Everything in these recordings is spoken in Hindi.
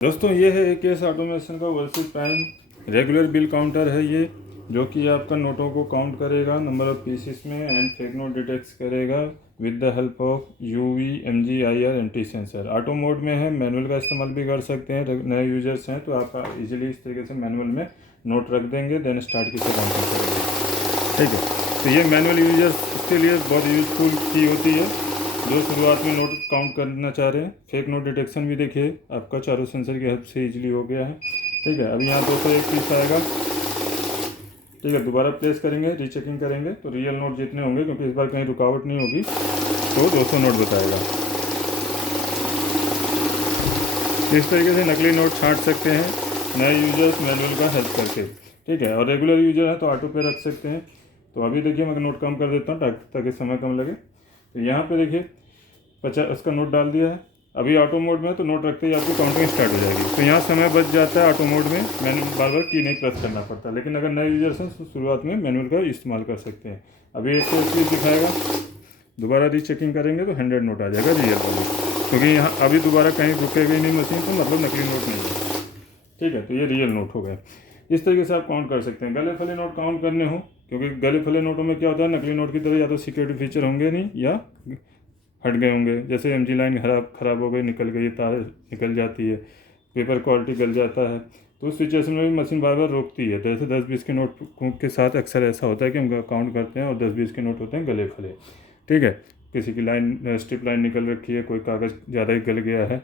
दोस्तों ये है AKS ऑटोमेशन का versus prime regular bill counter है ये, जो कि आपका नोटों को काउंट करेगा नंबर ऑफ पीसेस में एंड फेक नोट डिटेक्ट करेगा with the help of UV MG IR anti sensor. Auto mode में है, मैनुअल का इस्तेमाल भी कर सकते हैं। नए यूजर्स हैं तो आप इजीली इस तरीके से मैनुअल में नोट रख देंगे, देन स्टार्ट की से काउंटिंग करेंगे। ठीक है, तो ये मैनुअल यूजर्स के लिए बहुत यूजफुल की होती है जो शुरुआत में नोट काउंट करना चाह रहे हैं। फेक नोट डिटेक्शन भी देखिए आपका चारों सेंसर की हेल्प से इजीली हो गया है। ठीक है, अभी यहाँ 201 पीस आएगा। ठीक है, दोबारा प्लेस करेंगे, रीचेकिंग करेंगे तो रियल नोट जितने होंगे, क्योंकि इस बार कहीं रुकावट नहीं होगी, तो 200 नोट बताएगा। इस तरीके से नकली नोट छांट सकते हैं नए यूजर्स मैनुअल का हेल्प करके। ठीक है, और रेगुलर यूजर है तो ऑटो पे रख सकते हैं। तो अभी देखिए मैं नोट कम कर देता हूँ ताकि समय कम लगे। तो यहाँ पे देखिए 50 का नोट डाल दिया है। अभी ऑटो मोड में तो नोट रखते ही आपकी काउंटिंग स्टार्ट हो जाएगी। तो यहाँ समय बच जाता है ऑटो मोड में, मैनुअल बार बार की नहीं प्रेस करना पड़ता। लेकिन अगर नए यूजर्स हैं तो शुरुआत में मैनुअल का इस्तेमाल कर सकते हैं। अभी 121 दिखाएगा, दोबारा रीचेकिंग करेंगे तो 100 नोट आ जाएगा रियल वाली, क्योंकि यहाँ अभी दोबारा कहीं रुकेगी नहीं मशीन, तो मतलब नकली नोट नहीं है। ठीक है, तो ये रियल नोट हो गए। इस तरीके से आप काउंट कर सकते हैं। गले फले नोट काउंट करने हो, क्योंकि गले फले नोटों में क्या होता है, नकली नोट की तरह या तो सिक्योरिटी फीचर होंगे नहीं या हट गए होंगे। जैसे MG लाइन ख़राब हो गई, निकल गई, तार निकल जाती है, पेपर क्वालिटी गल जाता है, तो उस सिचुएशन में भी मशीन बार बार रोकती है। जैसे 10-20 के नोट के साथ अक्सर ऐसा होता है कि हम काउंट करते हैं और 10-20 के नोट होते हैं गले फले। ठीक है, किसी की लाइन स्ट्रिप लाइन निकल रखी है, कोई कागज़ ज़्यादा ही गल गया है,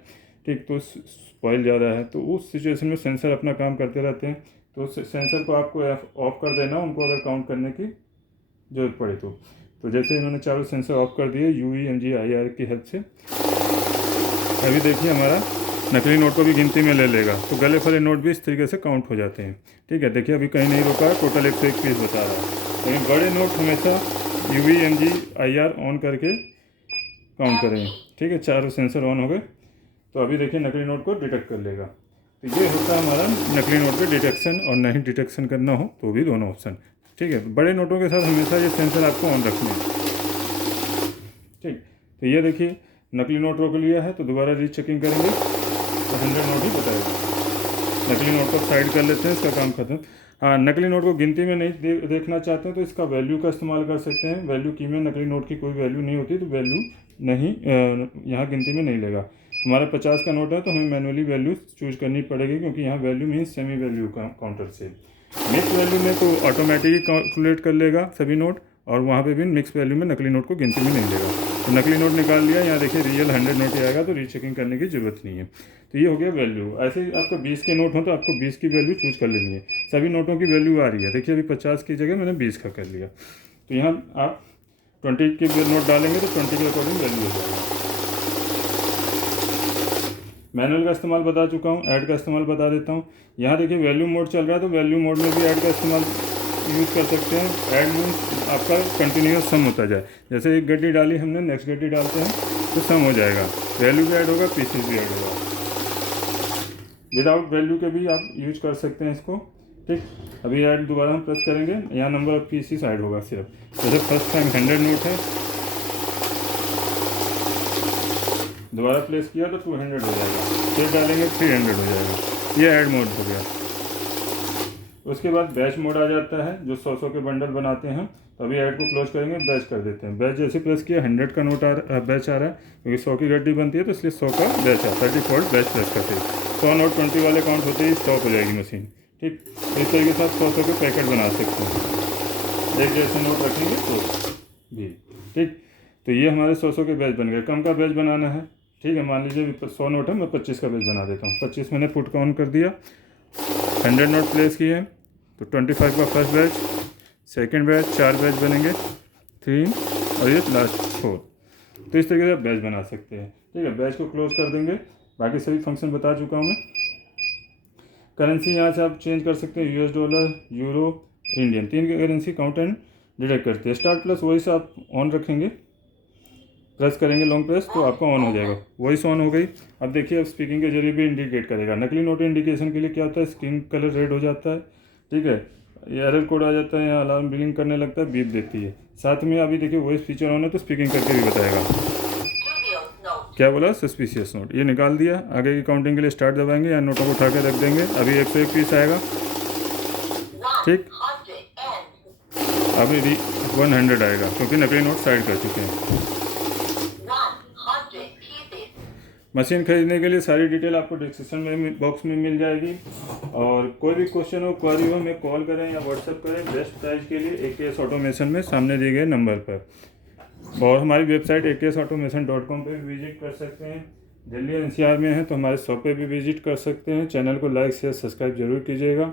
ठीक, तो स्पॉइल ज़्यादा है, तो उस सिचुएशन में सेंसर अपना काम करते रहते हैं। तो सेंसर को आपको ऑफ कर देना उनको, अगर काउंट करने की ज़रूरत पड़े तो जैसे इन्होंने चारों सेंसर ऑफ कर दिए UV MG IR की हेल्प से, अभी देखिए हमारा नकली नोट को भी गिनती में ले लेगा। तो गले फले नोट भी इस तरीके से काउंट हो जाते हैं। ठीक है, देखिए अभी कहीं नहीं रुका है, टोटल 101 पीस बता रहा है। लेकिन बड़े नोट हमेशा UV MG IR ऑन करके काउंट करेंगे। ठीक है, चारों सेंसर ऑन हो गए, तो अभी देखिए नकली नोट को डिटेक्ट कर लेगा। तो ये होता है हमारा नकली नोट पे डिटेक्शन, और नहीं डिटेक्शन करना हो तो भी दोनों ऑप्शन। ठीक है, बड़े नोटों के साथ हमेशा ये सेंसर आपको ऑन रखने हैं। ठीक, तो ये देखिए नकली नोट रोक लिया है, तो दोबारा रीचेकिंग करेंगे तो 100 नोट ही बताएगा। नकली नोट को साइड कर लेते हैं, इसका काम खत्म। हाँ, नकली नोट को गिनती में नहीं देखना चाहते हैं तो इसका वैल्यू का इस्तेमाल कर सकते हैं। वैल्यू की में नकली नोट की कोई वैल्यू नहीं होती, तो वैल्यू नहीं यहाँ गिनती में नहीं लेगा। हमारा 50 का नोट है तो हमें मैनुअली वैल्यू चूज करनी पड़ेगी, क्योंकि यहाँ value means semi value counter से। मिक्स वैल्यू में तो ऑटोमेटिक ही कैलकुलेट कर लेगा सभी नोट, और वहाँ पे भी मिक्स वैल्यू में नकली नोट को गिनती में नहीं लेगा। तो नकली नोट निकाल लिया, यहाँ देखिए रियल 100 नोट ही आएगा, तो रीचेकिंग करने की ज़रूरत नहीं है। तो ये हो गया वैल्यू। ऐसे ही आपका 20 के नोट हो तो आपको 20 की वैल्यू चूज कर लेनी है। सभी नोटों की वैल्यू आ रही है, देखिए अभी 50 की जगह मैंने 20 का कर लिया। तो यहाँ आप 20 के नोट डालेंगे तो 20 के अकॉर्डिंग वैल्यू हो जाएगा। मैनुअल का इस्तेमाल बता चुका हूँ, ऐड का इस्तेमाल बता देता हूँ। यहाँ देखिए वैल्यू मोड चल रहा है, तो वैल्यू मोड में भी ऐड का इस्तेमाल यूज़ कर सकते हैं। ऐड मीन्स आपका कंटिन्यूस सम होता जाए। जैसे एक गड्डी डाली हमने, नेक्स्ट गड्डी डालते हैं तो सम हो जाएगा, वैल्यू भी ऐड होगा, पीसेस भी ऐड होगा। विदाउट वैल्यू के भी आप यूज कर सकते हैं इसको। ठीक, अभी ऐड दोबारा हम प्रेस करेंगे, यहाँ नंबर ऑफ पीसेस ऐड होगा सिर्फ। जैसे फर्स्ट टाइम 100 नोट है, दोबारा प्लेस किया तो 200 हो जाएगा, फिर डालेंगे 300 हो जाएगा। ये ऐड मोड हो गया। उसके बाद बैच मोड आ जाता है, जो 100 के बंडल बनाते हैं। तो अभी ऐड को क्लोज करेंगे, बैच कर देते हैं। बैच जैसे प्रेस किया 100 का नोट बैच आ रहा है, क्योंकि 100 की गड्डी बनती है तो इसलिए 100 का बैच आता है। 34 बैच प्रेस करते हैं, 100 नोट 20 वाले काउंट होते ही स्टॉप हो जाएगी मशीन। ठीक, इस तरीके से आप 100 के पैकेट बना सकते हैं, एक जैसे नोट रखेंगे तो भी। ठीक, तो ये हमारे 100 के बैच बन गए। कम का बैच बनाना है, ठीक है, मान लीजिए 100 नोट है, मैं 25 का बैच बना देता हूँ। 25 मैंने पुट काउंट कर दिया, 100 नोट प्लेस किए, तो 25 का first batch, second batch, 4 batch बनेंगे, 3 और ये लास्ट 4। तो इस तरीके से आप बैच बना सकते हैं। ठीक है, बैच को क्लोज कर देंगे। बाकी सभी फंक्शन बता चुका हूँ मैं। करेंसी यहाँ से आप चेंज कर सकते हैं, US डॉलर, यूरो, इंडियन, 3 की करेंसी काउंट एंड डिटेक्ट करते हैं। स्टार्ट प्लस वॉइस आप ऑन रखेंगे, प्रेस करेंगे लॉन्ग प्रेस तो आपका ऑन हो जाएगा। वॉइस ऑन हो गई। अब देखिए अब स्पीकिंग के जरिए भी इंडिकेट करेगा। नकली नोट इंडिकेशन के लिए क्या होता है, स्क्रीन कलर रेड हो जाता है। ठीक है, एरर कोड आ जाता है, यहाँ अलार्म बिलिंग करने लगता है, बीप देती है। साथ में अभी देखिए वॉइस फीचर ऑन है तो स्पीकिंग करके भी बताएगा। क्या बोला, सस्पिशियस नोट, ये निकाल दिया। आगे की काउंटिंग के लिए स्टार्ट दबाएंगे या नोटों को उठा के रख देंगे। अभी 101 पीस आएगा, ठीक। अभी 100 आएगा क्योंकि नकली नोट साइड कर चुके हैं। मशीन खरीदने के लिए सारी डिटेल आपको डिस्क्रिप्शन में बॉक्स में मिल जाएगी। और कोई भी क्वेश्चन हो, क्वारी हो, हमें कॉल करें या व्हाट्सएप करें बेस्ट प्राइस के लिए AKS ऑटोमेशन में सामने दिए गए नंबर पर। और हमारी वेबसाइट aksautomation.com पे भी विजिट कर सकते हैं। दिल्ली NCR में है तो हमारे शॉप पे भी विजिट कर सकते हैं। चैनल को लाइक शेयर सब्सक्राइब जरूर कीजिएगा।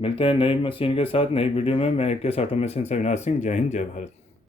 मिलते हैं नई मशीन के साथ नई वीडियो में। मैं AKS ऑटोमेशन से अविनाश सिंह। जय हिंद, जय भारत।